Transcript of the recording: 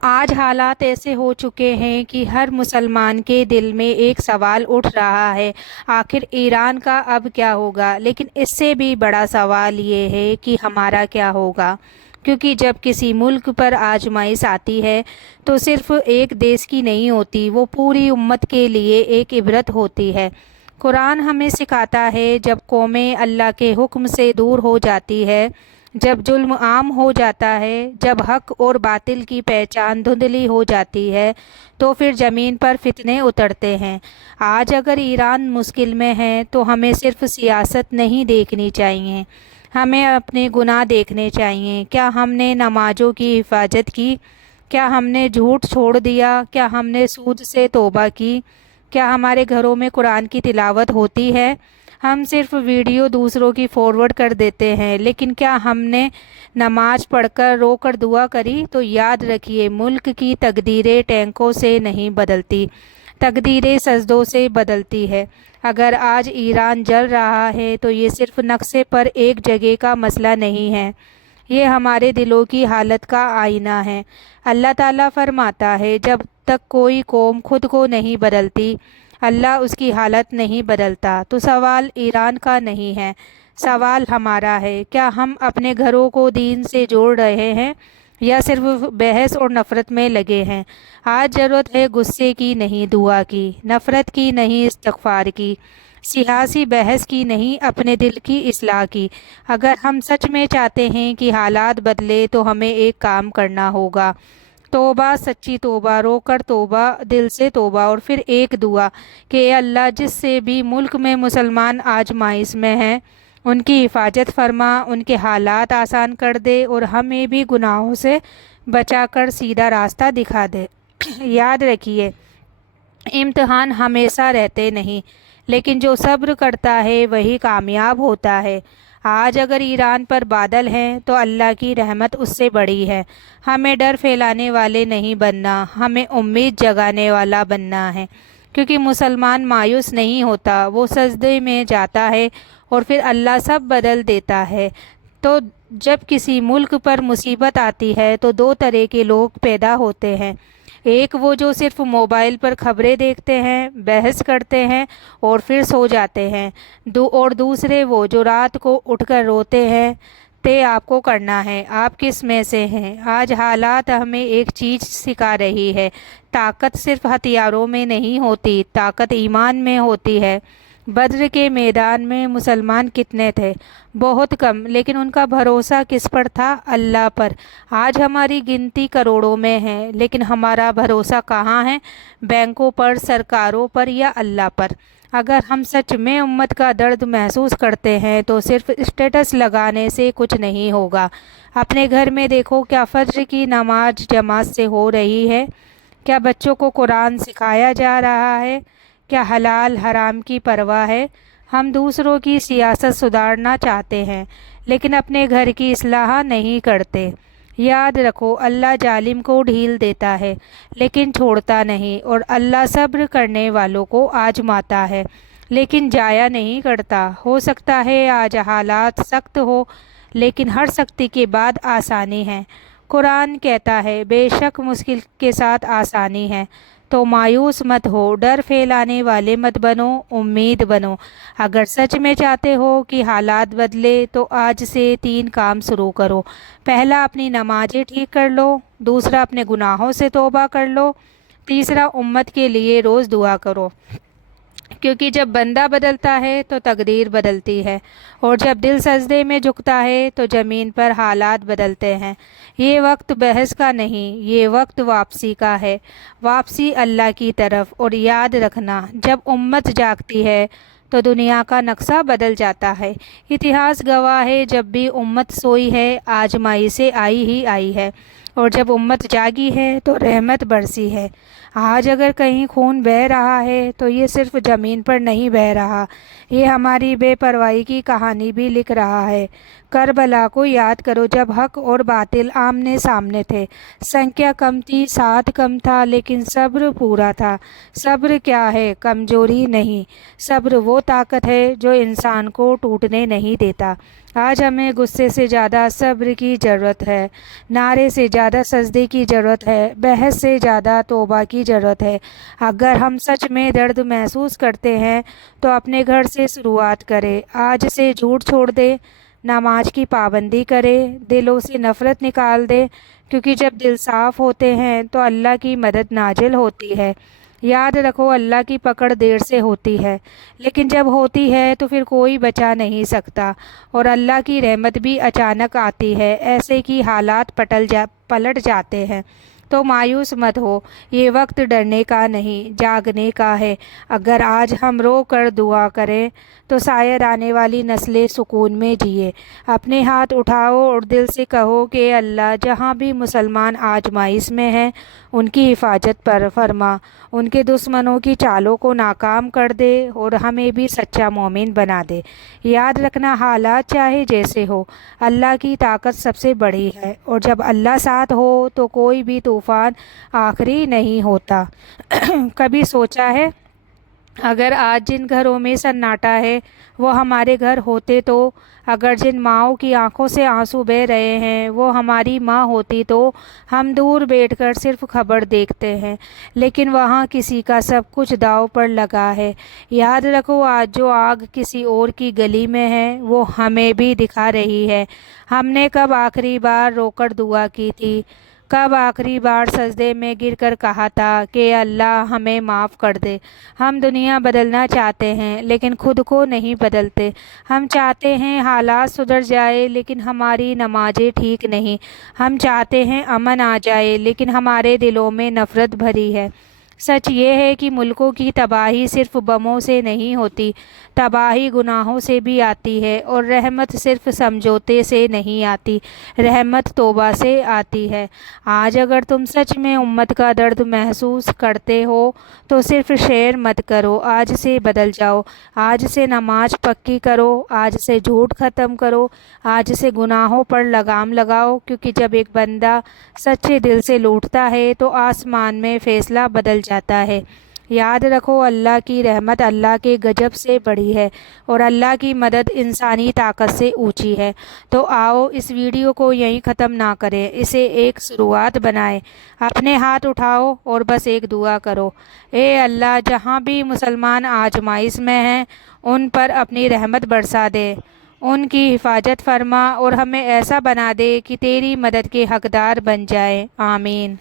آج حالات ایسے ہو چکے ہیں کہ ہر مسلمان کے دل میں ایک سوال اٹھ رہا ہے، آخر ایران کا اب کیا ہوگا؟ لیکن اس سے بھی بڑا سوال یہ ہے کہ ہمارا کیا ہوگا؟ کیونکہ جب کسی ملک پر آزمائش آتی ہے تو صرف ایک دیش کی نہیں ہوتی، وہ پوری امت کے لیے ایک عبرت ہوتی ہے۔ قرآن ہمیں سکھاتا ہے جب قومیں اللہ کے حکم سے دور ہو جاتی ہے، جب ظلم عام ہو جاتا ہے، جب حق اور باطل کی پہچان دھندلی ہو جاتی ہے تو پھر زمین پر فتنے اترتے ہیں۔ آج اگر ایران مشکل میں ہے تو ہمیں صرف سیاست نہیں دیکھنی چاہیے، ہمیں اپنے گناہ دیکھنے چاہیے۔ کیا ہم نے نمازوں کی حفاظت کی؟ کیا ہم نے جھوٹ چھوڑ دیا؟ کیا ہم نے سود سے توبہ کی؟ کیا ہمارے گھروں میں قرآن کی تلاوت ہوتی ہے؟ ہم صرف ویڈیو دوسروں کی فارورڈ کر دیتے ہیں، لیکن کیا ہم نے نماز پڑھ کر رو کر دعا کری؟ تو یاد رکھیے، ملک کی تقدیریں ٹینکوں سے نہیں بدلتی، تقدیریں سجدوں سے بدلتی ہے۔ اگر آج ایران جل رہا ہے تو یہ صرف نقشے پر ایک جگہ کا مسئلہ نہیں ہے، یہ ہمارے دلوں کی حالت کا آئینہ ہے۔ اللہ تعالیٰ فرماتا ہے، جب تک کوئی قوم خود کو نہیں بدلتی، اللہ اس کی حالت نہیں بدلتا۔ تو سوال ایران کا نہیں ہے، سوال ہمارا ہے۔ کیا ہم اپنے گھروں کو دین سے جوڑ رہے ہیں یا صرف بحث اور نفرت میں لگے ہیں؟ آج ضرورت ہے غصے کی نہیں، دعا کی، نفرت کی نہیں، استغفار کی، سیاسی بحث کی نہیں، اپنے دل کی اصلاح کی۔ اگر ہم سچ میں چاہتے ہیں کہ حالات بدلے تو ہمیں ایک کام کرنا ہوگا، توبہ، سچی توبہ، رو کر توبہ، دل سے توبہ، اور پھر ایک دعا کہ اے اللہ، جس سے بھی ملک میں مسلمان آزمائش میں ہیں ان کی حفاظت فرما، ان کے حالات آسان کر دے اور ہمیں بھی گناہوں سے بچا کر سیدھا راستہ دکھا دے۔ یاد رکھیے، امتحان ہمیشہ رہتے نہیں، لیکن جو صبر کرتا ہے وہی کامیاب ہوتا ہے۔ آج اگر ایران پر بادل ہیں تو اللہ کی رحمت اس سے بڑی ہے۔ ہمیں ڈر پھیلانے والے نہیں بننا، ہمیں امید جگانے والا بننا ہے، کیونکہ مسلمان مایوس نہیں ہوتا، وہ سجدے میں جاتا ہے اور پھر اللہ سب بدل دیتا ہے۔ تو جب کسی ملک پر مصیبت آتی ہے تو دو طرح کے لوگ پیدا ہوتے ہیں، ایک وہ جو صرف موبائل پر خبریں دیکھتے ہیں، بحث کرتے ہیں اور پھر سو جاتے ہیں، اور دوسرے وہ جو رات کو اٹھ کر روتے ہیں۔ طے آپ کو کرنا ہے، آپ کس میں سے ہیں۔ آج حالات ہمیں ایک چیز سکھا رہی ہے، طاقت صرف ہتھیاروں میں نہیں ہوتی، طاقت ایمان میں ہوتی ہے۔ بدر کے میدان میں مسلمان کتنے تھے؟ بہت کم، لیکن ان کا بھروسہ کس پر تھا؟ اللہ پر۔ آج ہماری گنتی کروڑوں میں ہے، لیکن ہمارا بھروسہ کہاں ہے؟ بینکوں پر، سرکاروں پر، یا اللہ پر؟ اگر ہم سچ میں امت کا درد محسوس کرتے ہیں تو صرف اسٹیٹس لگانے سے کچھ نہیں ہوگا۔ اپنے گھر میں دیکھو، کیا فجر کی نماز جماعت سے ہو رہی ہے؟ کیا بچوں کو قرآن سکھایا جا رہا ہے؟ کیا حلال حرام کی پرواہ ہے؟ ہم دوسروں کی سیاست سدھارنا چاہتے ہیں لیکن اپنے گھر کی اصلاح نہیں کرتے۔ یاد رکھو، اللہ ظالم کو ڈھیل دیتا ہے لیکن چھوڑتا نہیں، اور اللہ صبر کرنے والوں کو آزماتا ہے لیکن ضائع نہیں کرتا۔ ہو سکتا ہے آج حالات سخت ہو، لیکن ہر سختی کے بعد آسانی ہے۔ قرآن کہتا ہے، بے شک مشکل کے ساتھ آسانی ہے۔ تو مایوس مت ہو، ڈر پھیلانے والے مت بنو، امید بنو۔ اگر سچ میں چاہتے ہو کہ حالات بدلے تو آج سے 3 کام شروع کرو۔ پہلا، اپنی نمازیں ٹھیک کر لو۔ دوسرا، اپنے گناہوں سے توبہ کر لو۔ تیسرا، امت کے لیے روز دعا کرو، کیونکہ جب بندہ بدلتا ہے تو تقدیر بدلتی ہے، اور جب دل سجدے میں جھکتا ہے تو زمین پر حالات بدلتے ہیں۔ یہ وقت بحث کا نہیں، یہ وقت واپسی کا ہے، واپسی اللہ کی طرف۔ اور یاد رکھنا، جب امت جاگتی ہے تو دنیا کا نقشہ بدل جاتا ہے۔ اتہاس گواہ ہے، جب بھی امت سوئی ہے آزمائشیں آئی ہی آئی ہے، اور جب امت جاگی ہے تو رحمت برسی ہے۔ آج اگر کہیں خون بہہ رہا ہے تو یہ صرف زمین پر نہیں بہہ رہا، یہ ہماری بے پرواہی کی کہانی بھی لکھ رہا ہے۔ کربلا کو یاد کرو جب حق اور باطل آمنے سامنے تھے، سنکھیا کم تھی، ساتھ کم تھا، لیکن صبر پورا تھا۔ صبر کیا ہے؟ کمزوری نہیں، صبر وہ طاقت ہے جو انسان کو ٹوٹنے نہیں دیتا۔ آج ہمیں غصے سے زیادہ صبر کی ضرورت ہے، نعرے سے زیادہ سجدے کی ضرورت ہے، بحث سے زیادہ توبہ کی ضرورت ہے۔ اگر ہم سچ میں درد محسوس کرتے ہیں تو اپنے گھر سے شروعات کریں، آج سے جھوٹ چھوڑ دیں، نماز کی پابندی کرے، دلوں سے نفرت نکال دے، کیونکہ جب دل صاف ہوتے ہیں تو اللہ کی مدد نازل ہوتی ہے۔ یاد رکھو، اللہ کی پکڑ دیر سے ہوتی ہے، لیکن جب ہوتی ہے تو پھر کوئی بچا نہیں سکتا، اور اللہ کی رحمت بھی اچانک آتی ہے، ایسے کہ حالات پلٹ جاتے ہیں۔ تو مایوس مت ہو، یہ وقت ڈرنے کا نہیں، جاگنے کا ہے۔ اگر آج ہم رو کر دعا کریں تو شاید آنے والی نسلیں سکون میں جیے۔ اپنے ہاتھ اٹھاؤ اور دل سے کہو کہ اللہ، جہاں بھی مسلمان آزمائش میں ہیں ان کی حفاظت فرما، ان کے دشمنوں کی چالوں کو ناکام کر دے اور ہمیں بھی سچا مومن بنا دے۔ یاد رکھنا، حالات چاہے جیسے ہو، اللہ کی طاقت سب سے بڑی ہے، اور جب اللہ ساتھ ہو تو کوئی بھی طوفان آخری نہیں ہوتا۔ کبھی سوچا ہے اگر آج جن گھروں میں سناٹا ہے وہ ہمارے گھر ہوتے تو؟ اگر جن ماؤں کی آنکھوں سے آنسو بہہ رہے ہیں وہ ہماری ماں ہوتی تو؟ ہم دور بیٹھ کر صرف خبر دیکھتے ہیں، لیکن وہاں کسی کا سب کچھ داؤ پر لگا ہے۔ یاد رکھو، آج جو آگ کسی اور کی گلی میں ہے وہ ہمیں بھی دکھا رہی ہے۔ ہم نے کب آخری بار رو کر دعا کی تھی؟ کب آخری بار سجدے میں گر کر کہا تھا کہ اللہ ہمیں معاف کر دے؟ ہم دنیا بدلنا چاہتے ہیں لیکن خود کو نہیں بدلتے۔ ہم چاہتے ہیں حالات سدھر جائے لیکن ہماری نمازیں ٹھیک نہیں۔ ہم چاہتے ہیں امن آ جائے لیکن ہمارے دلوں میں نفرت بھری ہے۔ سچ یہ ہے کہ ملکوں کی تباہی صرف بموں سے نہیں ہوتی، تباہی گناہوں سے بھی آتی ہے، اور رحمت صرف سمجھوتے سے نہیں آتی، رحمت توبہ سے آتی ہے۔ آج اگر تم سچ میں امت کا درد محسوس کرتے ہو تو صرف شیئر مت کرو، آج سے بدل جاؤ، آج سے نماز پکی کرو، آج سے جھوٹ ختم کرو، آج سے گناہوں پر لگام لگاؤ، کیونکہ جب ایک بندہ سچے دل سے لوٹتا ہے تو آسمان میں فیصلہ بدل جاتا ہے۔ یاد رکھو، اللہ کی رحمت اللہ کے غضب سے بڑی ہے، اور اللہ کی مدد انسانی طاقت سے اونچی ہے۔ تو آؤ اس ویڈیو کو یہیں ختم نہ کریں، اسے ایک شروعات بنائیں۔ اپنے ہاتھ اٹھاؤ اور بس ایک دعا کرو، اے اللہ، جہاں بھی مسلمان آزمائش میں ہیں ان پر اپنی رحمت برسا دے، ان کی حفاظت فرما، اور ہمیں ایسا بنا دے کہ تیری مدد کے حقدار بن جائیں۔ آمین۔